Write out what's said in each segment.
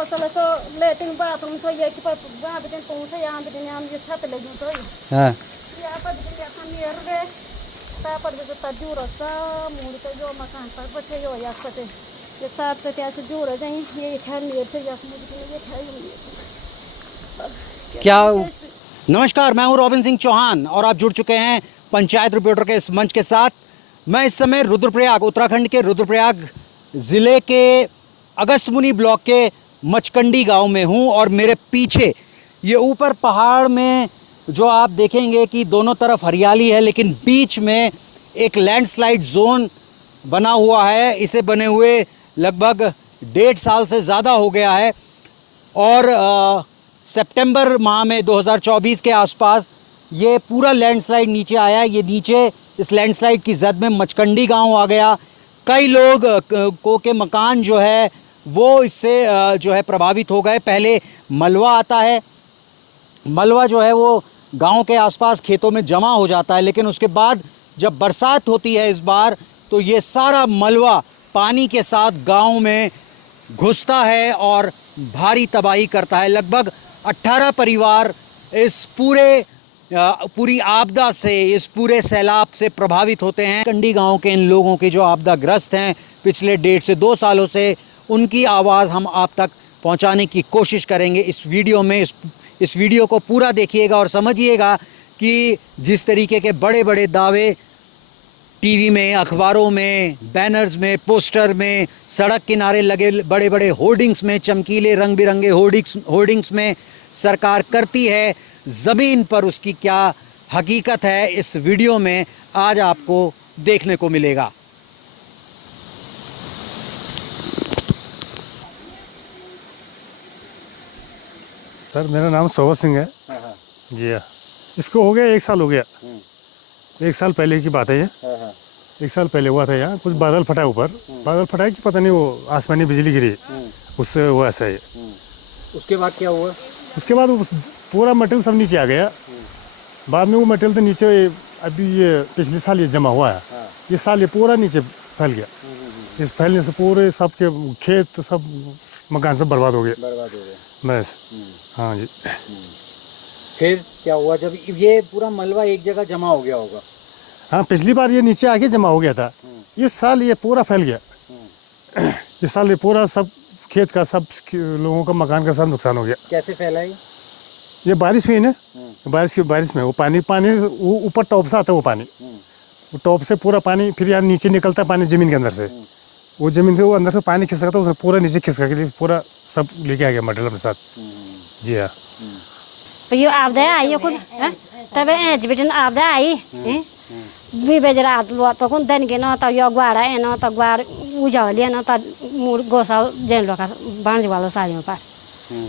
फसल सो लेटिंग बाथरूम सो ये कि वहां बिटिन पहुंचे यहां बिटिन हम ये छत लगी सो हां या पर बिटिन अपन नियर रे ता पर जो तजूर सा मूड तो जो मकान पर बचे यो या पते ये साथ तो कैसे जोड़ जाए ये खैर नियर से या मुझे ये खैर क्या। नमस्कार, मैं हूं रॉबिन सिंह चौहान और आप जुड़ चुके हैं पंचायत रिपोर्टर के इस मंच के साथ। मैं इस समय रुद्रप्रयाग, उत्तराखंड के रुद्रप्रयाग ज़िले के अगस्त्यमुनि ब्लॉक के मचकंडी गांव में हूं और मेरे पीछे ये ऊपर पहाड़ में जो आप देखेंगे कि दोनों तरफ हरियाली है, लेकिन बीच में एक लैंडस्लाइड जोन बना हुआ है। इसे बने हुए लगभग 1.5 साल से ज़्यादा हो गया है और सितंबर माह में 2024 के आसपास ये पूरा लैंडस्लाइड नीचे आया। ये नीचे इस लैंडस्लाइड की जद में मचकंडी गांव आ गया। कई लोग को के मकान जो है वो इससे जो है प्रभावित हो गए। पहले मलबा आता है, मलबा जो है वो गांव के आसपास खेतों में जमा हो जाता है, लेकिन उसके बाद जब बरसात होती है इस बार तो ये सारा मलबा पानी के साथ गांव में घुसता है और भारी तबाही करता है। लगभग 18 परिवार इस पूरी आपदा से, इस पूरे सैलाब से प्रभावित होते हैं। कंडी गांव के इन लोगों के जो आपदाग्रस्त हैं पिछले 1.5 से 2 सालों से, उनकी आवाज़ हम आप तक पहुंचाने की कोशिश करेंगे इस वीडियो में। इस वीडियो को पूरा देखिएगा और समझिएगा कि जिस तरीके के बड़े बड़े दावे टीवी में, अखबारों में, बैनर्स में, पोस्टर में, सड़क किनारे लगे बड़े बड़े होर्डिंग्स में, चमकीले रंग बिरंगे होर्डिंग्स में सरकार करती है, ज़मीन पर उसकी क्या हकीकत है, इस वीडियो में आज आपको देखने को मिलेगा। सर मेरा नाम सोवर सिंह है जी। हाँ, इसको हो गया 1 साल हो गया। 1 साल पहले की बात है ये। 1 साल पहले हुआ था यहाँ कुछ बादल फटा ऊपर, बादल फटा कि पता नहीं वो आसमानी बिजली गिरी, उससे हुआ ऐसा है। उसके बाद क्या हुआ? उसके बाद पूरा मटेरियल सब नीचे आ गया। बाद में वो मटेरियल तो नीचे अभी ये पिछले साल ये जमा हुआ है, ये साल ये पूरा नीचे फैल गया। इस फैलने से पूरे सबके खेत सब मकान सब बर्बाद हो गए बस। हाँ जी। फिर क्या हुआ जब ये पूरा मलबा एक जगह जमा हो गया होगा? हाँ, पिछली बार ये नीचे आके जमा हो गया था, इस साल ये पूरा फैल गया। इस साल ये पूरा सब खेत का, सब लोगों का, मकान का सब नुकसान हो गया। कैसे फैला ये बारिश हुई ना, बारिश में वो पानी वो ऊपर टॉप से आता है, वो पानी वो टॉप से पूरा पानी फिर यहाँ नीचे निकलता है पानी ज़मीन के अंदर से। वो ज़मीन से वो अंदर से पानी खिसका था, उसने पूरा नीचे खिसका के लिए पूरा सब लेके आ गया मटेरियल अपने साथ। जी हाँ। ये आपदा आई खुद तबे एज बिटिन आपदा आई भी बेजरात लो तो कुन दन के न त यो ग्वारा ए न त ग्वार उजाले न त मूर गोसा जन लोका बांज वाला सालियों पर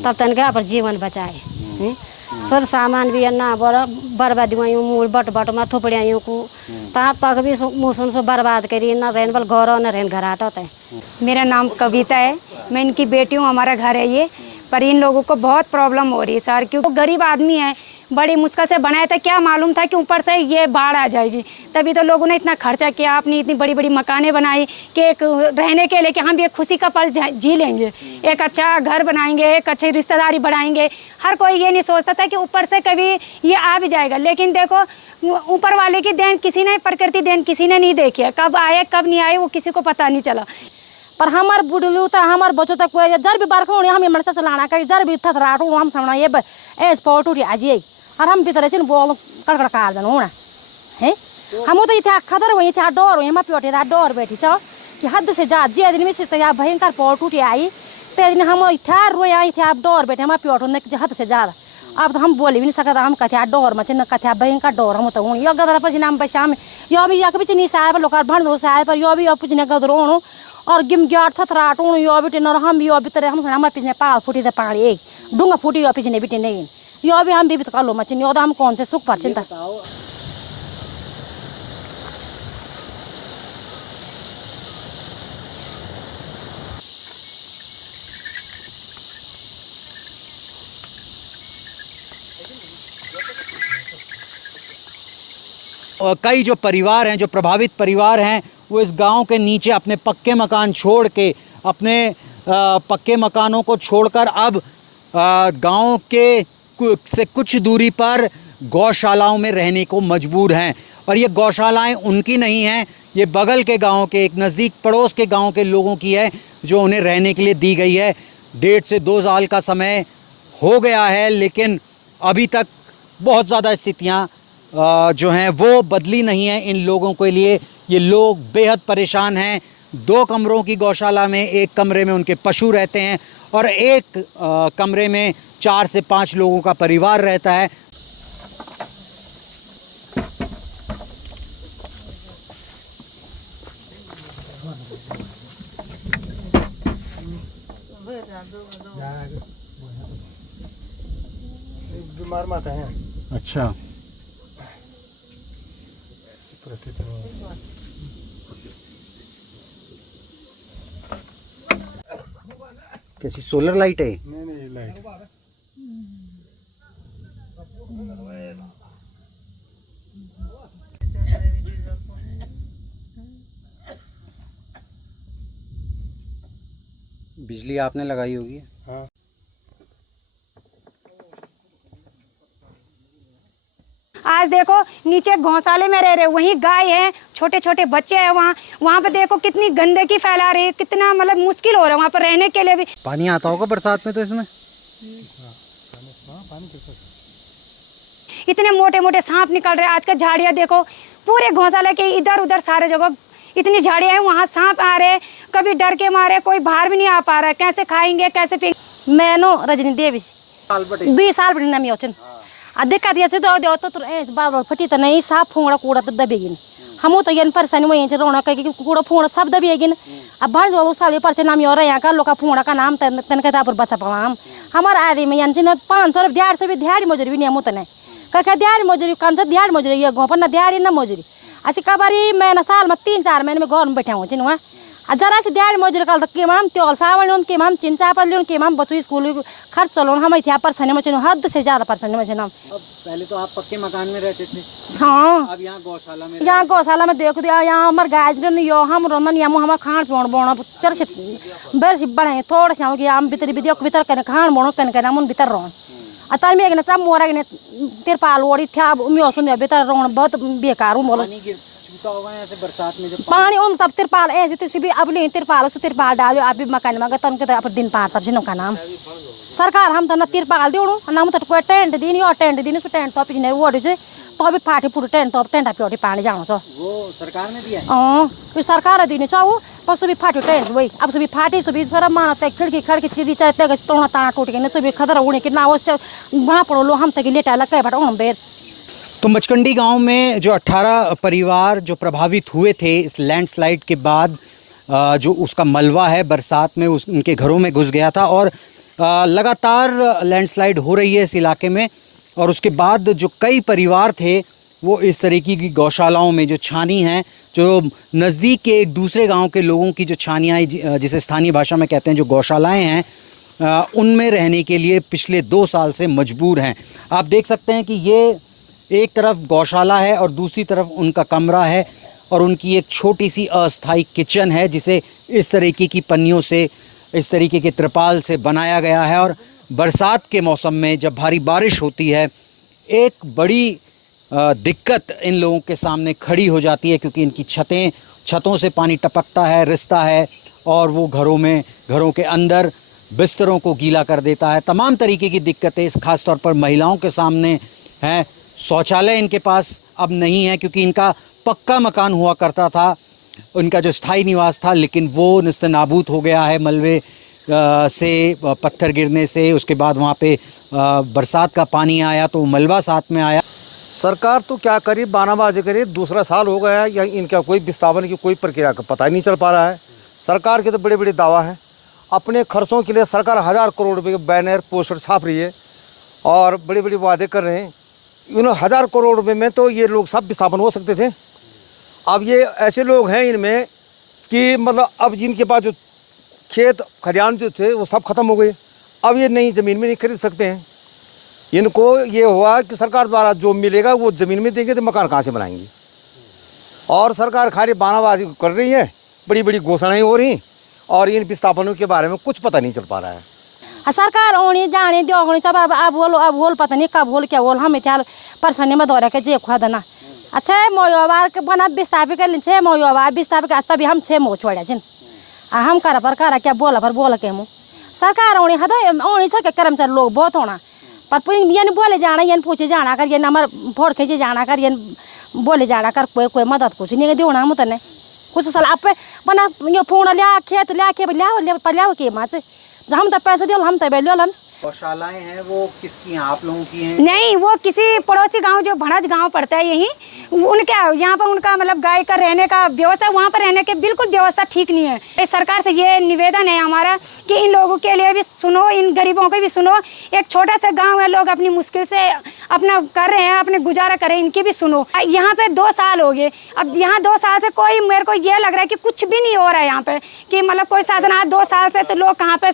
तब तन के पर जीवन बचाए। सर सामान भी ना बर्बादी में मूल बट में थोपड़ियों को ता तक भी मौसम से बर्बाद करी न रहन बल घर न रहन घर आता है। मेरा नाम कविता है, मैं इनकी बेटी हूँ, हमारा घर है ये। पर इन लोगों को बहुत प्रॉब्लम हो रही है सर, क्योंकि गरीब आदमी है, बड़ी मुश्किल से बनाया था। क्या मालूम था कि ऊपर से ये बाढ़ आ जाएगी, तभी तो लोगों ने इतना खर्चा किया, आपने इतनी बड़ी बड़ी मकानें बनाई कि एक रहने के लिए कि हम ये खुशी का पल जी लेंगे, एक अच्छा घर बनाएंगे, एक अच्छी रिश्तेदारी बढ़ाएंगे। हर कोई ये नहीं सोचता था कि ऊपर से कभी ये आ भी जाएगा। लेकिन देखो ऊपर वाले की देन किसी ने, प्रकृति देन किसी ने नहीं देखी है, कब आए कब नहीं आए वो किसी को पता नहीं चला। पर हमार बुढ़लू था, हमार बच्चों तक कोई जर भी बारखों हम मरसा चलाना कहीं जर भी थराटू हम समझना ये एज पॉट उठी आज ये और हम भीतर से बोल कड़कड़ काट देना होना है। हम तो इतना खतर हुई थे डर हुई, हम प्योटे था डर बैठी चाहो कि हद से जा जे दिन में से भयंकर पॉट उठी आई ते दिन हम इतना रोए आई थे, आप डर बैठे हम प्योट हद से ज़्यादा। अब तो हम बोल भी नहीं सकता, हम कथ्या डर में न कथ्या भयंकर डर हम तो यो गदर पी नाम पैसे हम यो भी यक भी नहीं साय पर लोग भण दो साय पर यो भी यो कुछ गदरोणु और गिम ग्याट थराटू यो बिटे न हम भी यो भीतर हम हमारे पीछे पाल फूटी थे पानी एक डूंगा फूटी यो पीछे बिटे नहीं यो भी हम भी तो कलो मचिन यो हम कौन से सुख पर चिंता। कई जो परिवार हैं, जो प्रभावित परिवार हैं, वो इस गांव के नीचे अपने पक्के मकान छोड़ के अपने पक्के मकानों को छोड़कर अब गांव के से कुछ दूरी पर गौशालाओं में रहने को मजबूर हैं। और ये गौशालाएं उनकी नहीं हैं, ये बगल के गांव के, एक नज़दीक पड़ोस के गांव के लोगों की है, जो उन्हें रहने के लिए दी गई है। 1.5 से 2 साल का समय हो गया है, लेकिन अभी तक बहुत ज़्यादा स्थितियाँ जो हैं वो बदली नहीं हैं इन लोगों के लिए। ये लोग बेहद परेशान हैं। 2 कमरों की गौशाला में, एक कमरे में उनके पशु रहते हैं और एक कमरे में 4 से 5 लोगों का परिवार रहता है। बीमार माता है। अच्छा, परिस्थिति में कैसी सोलर लाइट है? नहीं लाइट। बिजली आपने लगाई होगी? हाँ। आज देखो नीचे गौशाले में रह रहे, वहीं गाय है, छोटे छोटे बच्चे हैं, वहाँ पे देखो कितनी गंदगी फैला रही है, कितना मतलब मुश्किल हो रहा है वहाँ पर रहने के लिए भी। पानी आता होगा बरसात में तो इसमें? इतने मोटे मोटे सांप निकल रहे हैं। आज का झाड़ियाँ देखो पूरे गौशाले के इधर उधर सारे जगह इतनी झाड़ियाँ हैं, वहाँ सांप आ रहे, कभी डर के मारे कोई बाहर भी नहीं आ पा रहा है। कैसे खाएंगे, कैसे पिएंगे? मैनो रजनी देवी 20 साल बड़ी नमी होचन दिक्कत ये दो दो तो बादल फटी तो नहीं साफ फूंगड़ा कूड़ा तो दबेगिन हम तो ये परेशानी वहीं से रोना कहीं कूड़ा फूंगड़ा सब दबेगिन। अब भर जो साल पर से नाम और यहाँ का लोग फूंगड़ा का नाम तन कहता पर बचा पाम हमारा आदमी यहाँ से 500 दिहाड़ी से भी दिहाड़ी मजूरी भी नहीं हम तो नहीं कह दिहाड़ी मजूरी कौन सा दिहाड़ी मजूरी ये गाँव पर ना दिहाड़ी ना मजूरी ऐसी कबारी मैं ना साल में 3-4 महीने में घर में बैठा हूँ चिन्ह वहाँ जरा से दिहाड़ी मजूरी कल के हम त्योल सावन के हम चिन चापल लोन के हम बच्चों स्कूल खर्च चलो हम इतना परेशानी में चिन्ह हद से ज़्यादा परेशानी में चिन्ह। पहले तो आप पक्के मकान में रहते थे? हाँ। अब यहाँ गौशाला में? यहाँ गौशाला में देख दिया यहाँ हमारे गाय यो हम रोमन यहाँ हमारा खान पियोण बोना चल से बेर से बढ़े थोड़ा से कि हम भीतर भी देखो भीतर कने खान बोनो कने कने हम भीतर रोन अतर में एक सब मोरा के तिरपाल ओढ़ी था मैं सुन भीतर रोन बहुत बेकार हूँ बोलो होगा यहाँ से बरसात में जब पानी उन तब तिरपाल ऐसे भी अब नहीं तिरपाल से तिरपाल डालो आप भी मकान में तन के अब दिन पार तब से का नाम सरकार हम तो न तिरपाल दो ना तो कोई टेंट दी और टेंट दी टेंट तो पिछने वो तो अभी फाटी फुट टेंट तो टेंट पे पानी जानो छ वो सरकार ने दिया? हाँ सरकार दिने छ वो पशु भी फाट्यो टेंट वही अब भी फाटी सभी सारा माना तक खिड़की खड़की चिड़ी चाहे तोड़ा ताना टूट गए तो भी खतरा उड़े कि ना वहाँ पड़ो लो हम तक लेटा लगा बैठा उन बेर। तो मचकंडी गांव में जो 18 परिवार जो प्रभावित हुए थे इस लैंडस्लाइड के बाद, जो उसका मलबा है बरसात में उनके घरों में घुस गया था और लगातार लैंडस्लाइड हो रही है इस इलाके में। और उसके बाद जो कई परिवार थे वो इस तरीके की गौशालाओं में जो छानी हैं, जो नज़दीक के एक दूसरे गांव के लोगों की जो छानियाँ जिसे स्थानीय भाषा में कहते हैं जो गौशालाएं हैं, उनमें रहने के लिए पिछले 2 साल से मजबूर हैं। आप देख सकते हैं कि ये एक तरफ गौशाला है और दूसरी तरफ उनका कमरा है और उनकी एक छोटी सी अस्थाई किचन है जिसे इस तरीके की पन्नियों से, इस तरीके के त्रिपाल से बनाया गया है। और बरसात के मौसम में जब भारी बारिश होती है एक बड़ी दिक्कत इन लोगों के सामने खड़ी हो जाती है, क्योंकि इनकी छतों से पानी टपकता है, रिसता है और वो घरों के अंदर बिस्तरों को गीला कर देता है। तमाम तरीके की दिक्कतें ख़ास तौर पर महिलाओं के सामने हैं। शौचालय इनके पास अब नहीं है क्योंकि इनका पक्का मकान हुआ करता था, उनका जो स्थायी निवास था, लेकिन वो निस्तेनाबूद हो गया है मलबे से, पत्थर गिरने से। उसके बाद वहाँ पे बरसात का पानी आया तो मलबा साथ में आया। सरकार तो क्या करे, बानाबाजी करे, 2रा साल हो गया है या इनका कोई विस्थापन की कोई प्रक्रिया का पता ही नहीं चल पा रहा है। सरकार के तो बड़े बड़े दावा हैं, अपने खर्चों के लिए सरकार 1000 करोड़ रुपये के बैनर पोस्टर छाप रही है और बड़े बड़े वादे कर रहे हैं। इन 1000 करोड़ रुपये में तो ये लोग सब विस्थापन हो सकते थे। अब ये ऐसे लोग हैं इनमें कि मतलब अब जिनके पास जो खेत खलिहान जो थे वो सब ख़त्म हो गए, अब ये नई ज़मीन में नहीं खरीद सकते हैं। इनको ये हुआ कि सरकार द्वारा जो मिलेगा वो ज़मीन में देंगे तो मकान कहाँ से बनाएंगे। और सरकार खाली बानाबाजी कर रही है, बड़ी बड़ी घोषणाएँ हो रही और इन विस्थापनों के बारे में कुछ पता नहीं चल पा रहा है। सरकार ओनी जाने दो ओनी सब अब बोल पता नहीं कब बोल क्या बोल हम इतना परेशानी में दौरा के जे खुद ना अच्छा मोयवा के बना विस्थापित कर छे मोयवा विस्थापित तभी हम छे मो छोड़ा छिन हम कर पर कर क्या बोला पर बोल के मुँह सरकार ओनी हदा ओनी छो के कर्मचारी लोग बहुत होना पर पुरी ये बोले जाना ये पूछे जाना कर ये नंबर फोड़ खींचे जाना कर ये बोले जाना कर कोई मदद कुछ नहीं दो ना मुतने कुछ साल आप बना ये फोन लिया खेत लिया के माँ से हम तो पैसे दियो हम तो बेलन गौशालाएं हैं वो किसकी हैं, आप लोगों की हैं? नहीं, वो किसी पड़ोसी गांव जो भड़ज गांव पड़ता है यहीं उनके यहाँ पर उनका मतलब गाय का रहने का व्यवस्था वहाँ पर रहने के बिल्कुल व्यवस्था ठीक नहीं है। इस सरकार से ये निवेदन है हमारा कि इन लोगों के लिए भी सुनो, इन गरीबों को भी सुनो। एक छोटा सा गांव है, लोग अपनी मुश्किल से अपना कर रहे हैं, अपने गुजारा कर रहे हैं, इनकी भी सुनो। यहाँ पे 2 साल हो गए, अब यहाँ 2 साल से कोई मेरे को ये लग रहा है कि कुछ भी नहीं हो रहा है यहाँ पे कि मतलब कोई शासन आज 2 साल से तो लोग कहाँ पे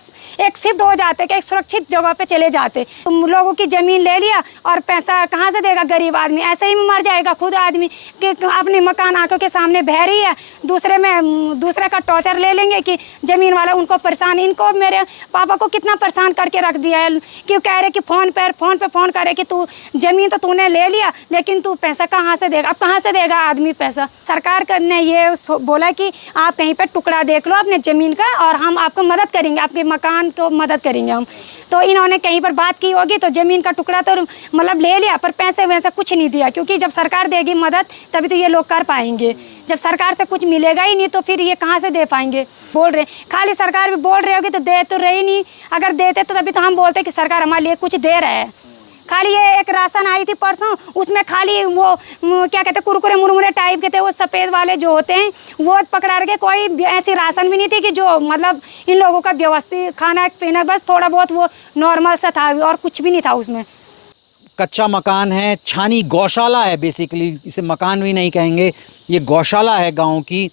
एक शिफ्ट हो जाते कि एक सुरक्षित जगह पे चले जाते। लोगों की जमीन ले लिया और पैसा कहाँ से देगा गरीब आदमी, ऐसे ही मर जाएगा खुद आदमी कि अपने मकान आंखों के सामने बह रही है, दूसरे का टॉर्चर ले लेंगे कि जमीन वाला उनको परेशान। इनको मेरे पापा को कितना परेशान करके रख दिया है कि कह रहे कि फोन पे फोन करे कि तू जमीन तो तूने ले लिया लेकिन तू पैसा कहाँ से देगा। अब कहाँ से देगा आदमी पैसा। सरकार ने ये बोला कि आप कहीं पे टुकड़ा देख लो अपने ज़मीन का और हम आपको मदद करेंगे, आपके मकान को मदद करेंगे हम। तो इन्होंने कहीं पर बात की होगी तो ज़मीन का टुकड़ा तो मतलब ले लिया पर पैसे वैसे कुछ नहीं दिया, क्योंकि जब सरकार देगी मदद तभी तो ये लोग कर पाएंगे। जब सरकार से कुछ मिलेगा ही नहीं तो फिर ये कहाँ से दे पाएंगे। बोल रहे खाली सरकार भी बोल रही होगी तो दे तो रही नहीं, अगर देते तो तभी तो हम बोलते कि सरकार हमारे लिए कुछ दे रहा है। खाली ये एक राशन आई थी परसों, उसमें खाली वो क्या कहते कुरकुरे मुरमुरे टाइप के थे, वो सफ़ेद वाले जो होते हैं वो पकड़ा के, कोई ऐसी राशन भी नहीं थी कि जो मतलब इन लोगों का व्यवस्थित खाना पीना, बस थोड़ा बहुत वो नॉर्मल सा था और कुछ भी नहीं था उसमें। कच्चा मकान है, छानी गौशाला है, बेसिकली इसे मकान भी नहीं कहेंगे, ये गौशाला है गाँव की।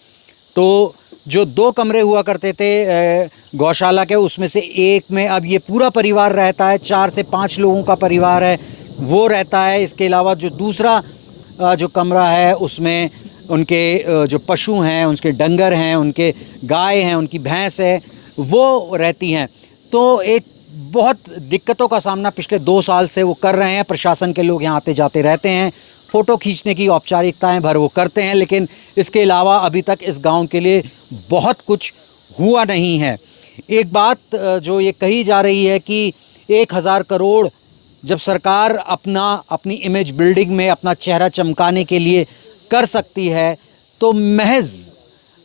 तो जो 2 कमरे हुआ करते थे गौशाला के, उसमें से एक में अब ये पूरा परिवार रहता है, 4 से 5 लोगों का परिवार है वो रहता है। इसके अलावा जो दूसरा जो कमरा है उसमें उनके जो पशु हैं, उनके डंगर हैं, उनके गाय हैं, उनकी भैंस है, वो रहती हैं। तो एक बहुत दिक्कतों का सामना पिछले 2 साल से वो कर रहे हैं। प्रशासन के लोग यहाँ आते जाते रहते हैं, फ़ोटो खींचने की औपचारिकताएं भर वो करते हैं, लेकिन इसके अलावा अभी तक इस गांव के लिए बहुत कुछ हुआ नहीं है। एक बात जो ये कही जा रही है कि 1000 करोड़ जब सरकार अपनी इमेज बिल्डिंग में अपना चेहरा चमकाने के लिए कर सकती है, तो महज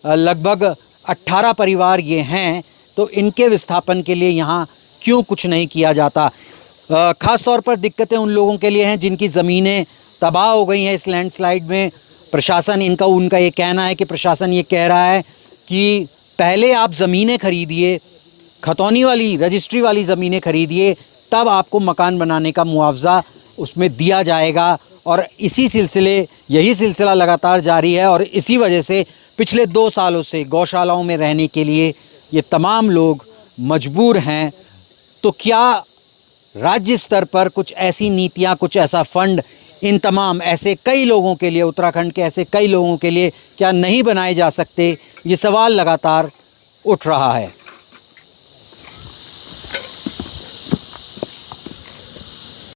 लगभग 18 परिवार ये हैं, तो इनके विस्थापन के लिए यहाँ क्यों कुछ नहीं किया जाता। ख़ास तौर पर दिक्कतें उन लोगों के लिए हैं जिनकी ज़मीनें तबाह हो गई हैं इस लैंडस्लाइड में। प्रशासन उनका ये कहना है कि प्रशासन ये कह रहा है कि पहले आप ज़मीनें खरीदिए, खतौनी वाली रजिस्ट्री वाली ज़मीनें खरीदिए, तब आपको मकान बनाने का मुआवजा उसमें दिया जाएगा। और यही सिलसिला लगातार जारी है और इसी वजह से पिछले 2 सालों से गौशालाओं में रहने के लिए ये तमाम लोग मजबूर हैं। तो क्या राज्य स्तर पर कुछ ऐसी नीतियाँ, कुछ ऐसा फंड इन तमाम ऐसे कई लोगों के लिए, उत्तराखंड के ऐसे कई लोगों के लिए क्या नहीं बनाए जा सकते? ये सवाल लगातार उठ रहा है।